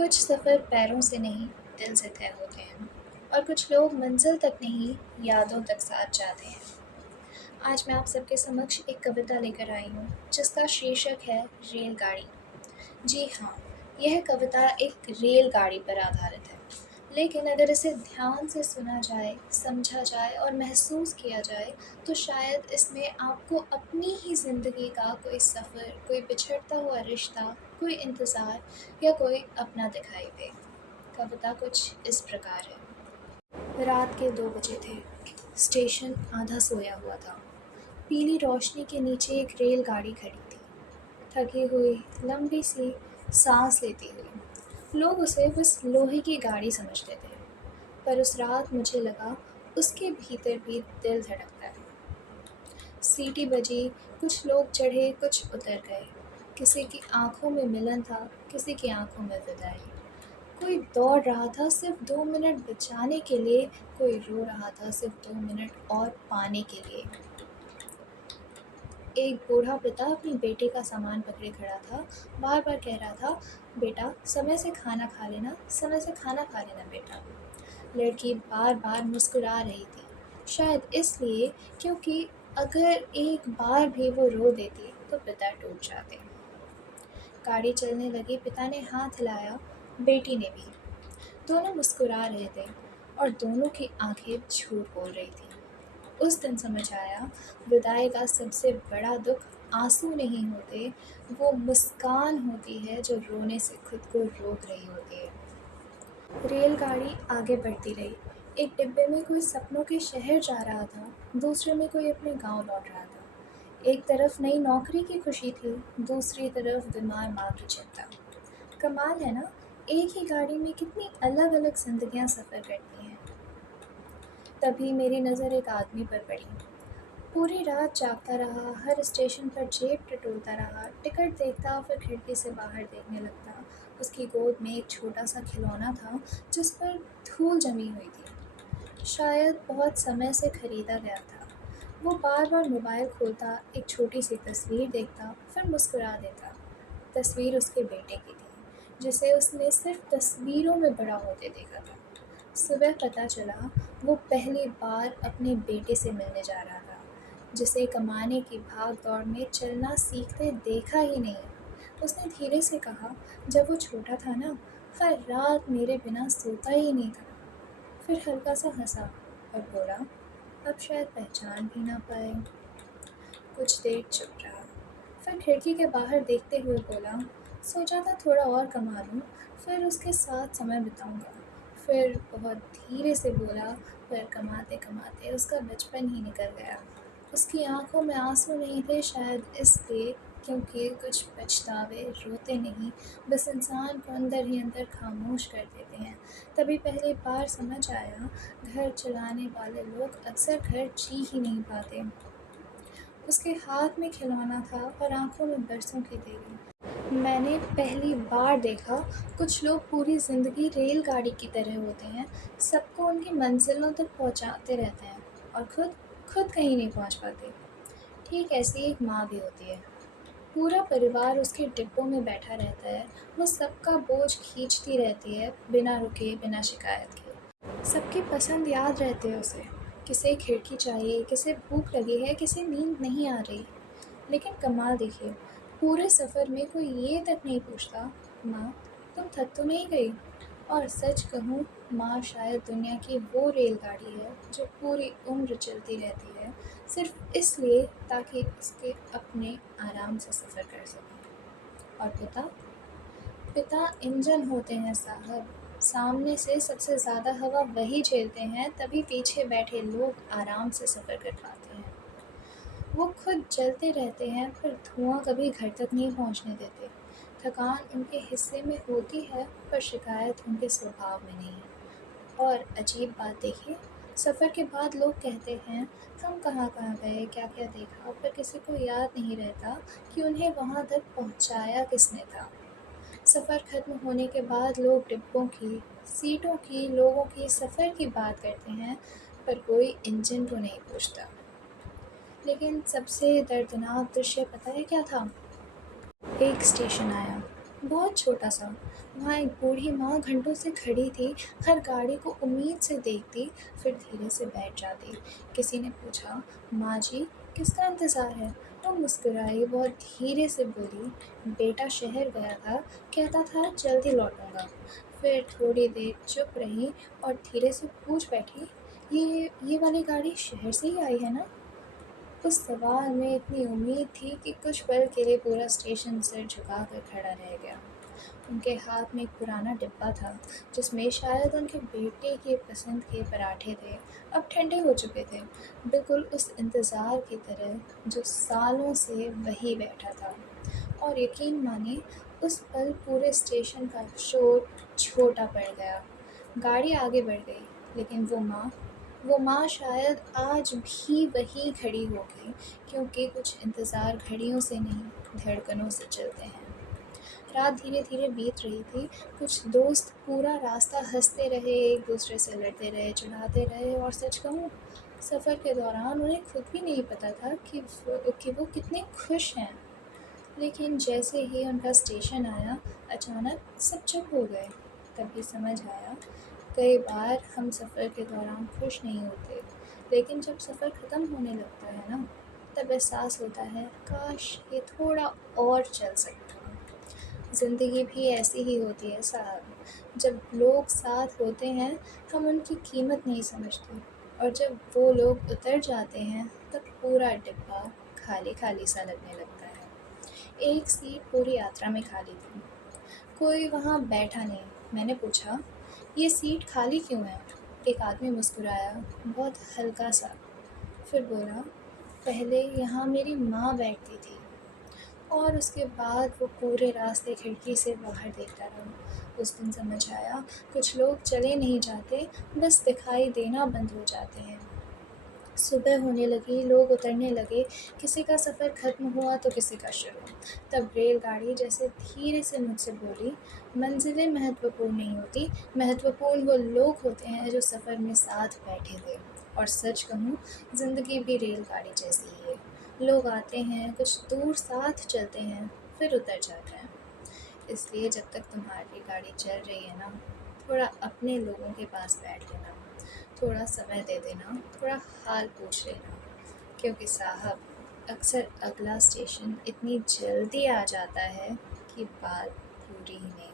कुछ सफ़र पैरों से नहीं, दिल से तय होते हैं और कुछ लोग मंजिल तक नहीं, यादों तक साथ जाते हैं। आज मैं आप सबके समक्ष एक कविता लेकर आई हूँ, जिसका शीर्षक है रेलगाड़ी। जी हाँ, यह कविता एक रेलगाड़ी पर आधारित है। लेकिन अगर इसे ध्यान से सुना जाए, समझा जाए और महसूस किया जाए, तो शायद इसमें आपको अपनी ही ज़िंदगी का कोई सफ़र, कोई बिछड़ता हुआ रिश्ता, कोई इंतज़ार या कोई अपना दिखाई दे। कविता कुछ इस प्रकार है। रात के 2 बजे थे। स्टेशन आधा सोया हुआ था। पीली रोशनी के नीचे एक रेलगाड़ी खड़ी थी, थकी हुई, लंबी सी सांस लेती हुई। लोग उसे बस लोहे की गाड़ी समझते थे, पर उस रात मुझे लगा उसके भीतर भी दिल धड़कता है। सीटी बजी, कुछ लोग चढ़े, कुछ उतर गए। किसी की आंखों में मिलन था, किसी की आंखों में विदाई। कोई दौड़ रहा था सिर्फ 2 मिनट बचाने के लिए, कोई रो रहा था सिर्फ 2 मिनट और पाने के लिए। एक बूढ़ा पिता अपनी बेटी का सामान पकड़े खड़ा था, बार बार कह रहा था, बेटा समय से खाना खा लेना, समय से खाना खा लेना बेटा। लड़की बार बार मुस्कुरा रही थी, शायद इसलिए क्योंकि अगर एक बार भी वो रो देती तो पिता टूट जाते। गाड़ी चलने लगी, पिता ने हाथ हिलाया, बेटी ने भी। दोनों मुस्कुरा रहे थे और दोनों की आंखें झूठ बोल रही थी। उस दिन समझ आया, विदाई का सबसे बड़ा दुख आंसू नहीं होते, वो मुस्कान होती है जो रोने से खुद को रोक रही होती है। रेलगाड़ी आगे बढ़ती रही। एक डिब्बे में कोई सपनों के शहर जा रहा था, दूसरे में कोई अपने गांव लौट रहा था। एक तरफ नई नौकरी की खुशी थी, दूसरी तरफ बीमार माँ की चिंता। कमाल है ना, एक ही गाड़ी में कितनी अलग अलग जिंदगियां सफ़र करती हैं। तभी मेरी नज़र एक आदमी पर पड़ी। पूरी रात जागता रहा, हर स्टेशन पर जेब टटोलता रहा, टिकट देखता, फिर खिड़की से बाहर देखने लगता। उसकी गोद में एक छोटा सा खिलौना था, जिस पर धूल जमी हुई थी, शायद बहुत समय से खरीदा गया था। वो बार बार मोबाइल खोलता, एक छोटी सी तस्वीर देखता, फिर मुस्कुरा देता। तस्वीर उसके बेटे की थी, जिसे उसने सिर्फ तस्वीरों में बड़ा होते देखा था। सुबह पता चला, वो पहली बार अपने बेटे से मिलने जा रहा था, जिसे कमाने की भाग दौड़ में चलना सीखते देखा ही नहीं। उसने धीरे से कहा, जब वो छोटा था ना, हर रात मेरे बिना सोता ही नहीं था। फिर हल्का सा हंसा और बोला, अब शायद पहचान भी ना पाए। कुछ देर चुप रहा, फिर खिड़की के बाहर देखते हुए बोला, सोचा था थोड़ा और कमा लूँ, फिर उसके साथ समय बिताऊंगा। फिर बहुत धीरे से बोला, पर कमाते कमाते उसका बचपन ही निकल गया। उसकी आंखों में आंसू नहीं थे, शायद इसलिए क्योंकि कुछ पछतावे रोते नहीं, बस इंसान को अंदर ही अंदर खामोश कर देते हैं। तभी पहली बार समझ आया, घर चलाने वाले लोग अक्सर घर जी ही नहीं पाते। उसके हाथ में खिलौना था और आंखों में बरसों की देरी। मैंने पहली बार देखा, कुछ लोग पूरी ज़िंदगी रेलगाड़ी की तरह होते हैं, सबको उनकी मंजिलों तक पहुंचाते रहते हैं और खुद खुद कहीं नहीं पहुंच पाते। ठीक ऐसी एक माँ भी होती है। पूरा परिवार उसके डिब्बों में बैठा रहता है, वो सबका बोझ खींचती रहती है, बिना रुके, बिना शिकायत के। सबकी पसंद याद रहते हैं उसे। किसे खिड़की चाहिए, किसे भूख लगी है, किसे नींद नहीं आ रही। लेकिन कमाल देखिए, पूरे सफ़र में कोई ये तक नहीं पूछता, माँ तुम थक तो नहीं गई? और सच कहूँ, माँ शायद दुनिया की वो रेलगाड़ी है जो पूरी उम्र चलती रहती है, सिर्फ इसलिए ताकि उसके अपने आराम से सफ़र कर सकें। और पिता पिता इंजन होते हैं साहब। सामने से सबसे ज़्यादा हवा वही झेलते हैं, तभी पीछे बैठे लोग आराम से सफ़र कर पाते हैं। वो खुद जलते रहते हैं, पर धुआं कभी घर तक नहीं पहुंचने देते। थकान उनके हिस्से में होती है, पर शिकायत उनके स्वभाव में नहीं। और अजीब बात देखिए, सफ़र के बाद लोग कहते हैं, हम कहाँ कहाँ गए, क्या क्या देखा, पर किसी को याद नहीं रहता कि उन्हें वहाँ तक पहुँचाया किसने था। सफ़र ख़त्म होने के बाद लोग डिब्बों की, सीटों की, लोगों की, सफ़र की बात करते हैं, पर कोई इंजन को नहीं पूछता। लेकिन सबसे दर्दनाक दृश्य पता है क्या था? एक स्टेशन आया, बहुत छोटा सा, वहाँ एक बूढ़ी माँ घंटों से खड़ी थी, हर गाड़ी को उम्मीद से देखती, फिर धीरे से बैठ जाती। किसी ने पूछा, माँ जी, किसका इंतज़ार है? वो मुस्कुराई, बहुत धीरे से बोली, बेटा शहर गया था, कहता था जल्दी लौटूंगा। फिर थोड़ी देर चुप रही और धीरे से पूछ बैठी, ये वाली गाड़ी शहर से ही आई है ना? उस सवाल में इतनी उम्मीद थी कि कुछ पल के लिए पूरा स्टेशन सिर झुकाकर खड़ा रह गया। उनके हाथ में एक पुराना डिब्बा था, जिसमें शायद उनके बेटे के पसंद के पराठे थे। अब ठंडे हो चुके थे, बिल्कुल उस इंतज़ार की तरह जो सालों से वही बैठा था। और यकीन मानिए, उस पल पूरे स्टेशन का शोर छोटा पड़ गया। गाड़ी आगे बढ़ गई, लेकिन वो माँ शायद आज भी वहीं खड़ी होगी, क्योंकि कुछ इंतज़ार घड़ियों से नहीं, धड़कनों से चलते हैं। रात धीरे-धीरे बीत रही थी। कुछ दोस्त पूरा रास्ता हँसते रहे, एक दूसरे से लड़ते रहे, चिढ़ाते रहे और सच कहूँ, सफ़र के दौरान उन्हें खुद भी नहीं पता था कि वो कितने खुश हैं। लेकिन जैसे ही उनका स्टेशन आया, अचानक सब चुप हो गए। तभी समझ आया, कई बार हम सफ़र के दौरान खुश नहीं होते, लेकिन जब सफ़र ख़त्म होने लगता है ना, तब एहसास होता है, काश ये थोड़ा और चल सकता। ज़िंदगी भी ऐसी ही होती है साहब। जब लोग साथ होते हैं, हम उनकी कीमत नहीं समझते, और जब वो लोग उतर जाते हैं, तब पूरा डिब्बा खाली-खाली सा लगने लगता है। एक सीट पूरी यात्रा में खाली थी। कोई वहाँ बैठा नहीं। मैंने पूछा, ये सीट खाली क्यों है? एक आदमी मुस्कुराया, बहुत हल्का-सा। फिर बोला, पहले यहाँ मेरी माँ बैठती थी। और उसके बाद वो पूरे रास्ते खिड़की से बाहर देखता रहा। उस दिन समझ आया, कुछ लोग चले नहीं जाते, बस दिखाई देना बंद हो जाते हैं। सुबह होने लगी, लोग उतरने लगे, किसी का सफ़र ख़त्म हुआ तो किसी का शुरू। तब रेलगाड़ी जैसे धीरे से मुझसे बोली, मंजिलें महत्वपूर्ण नहीं होती, महत्वपूर्ण वो लोग होते हैं जो सफ़र में साथ बैठे थे। और सच कहूँ, ज़िंदगी भी रेलगाड़ी जैसी ही है। लोग आते हैं, कुछ दूर साथ चलते हैं, फिर उतर जाते हैं। इसलिए जब तक तुम्हारी गाड़ी चल रही है ना, थोड़ा अपने लोगों के पास बैठ लेना, थोड़ा समय दे देना, थोड़ा हाल पूछ लेना, क्योंकि साहब, अक्सर अगला स्टेशन इतनी जल्दी आ जाता है कि बात पूरी ही नहीं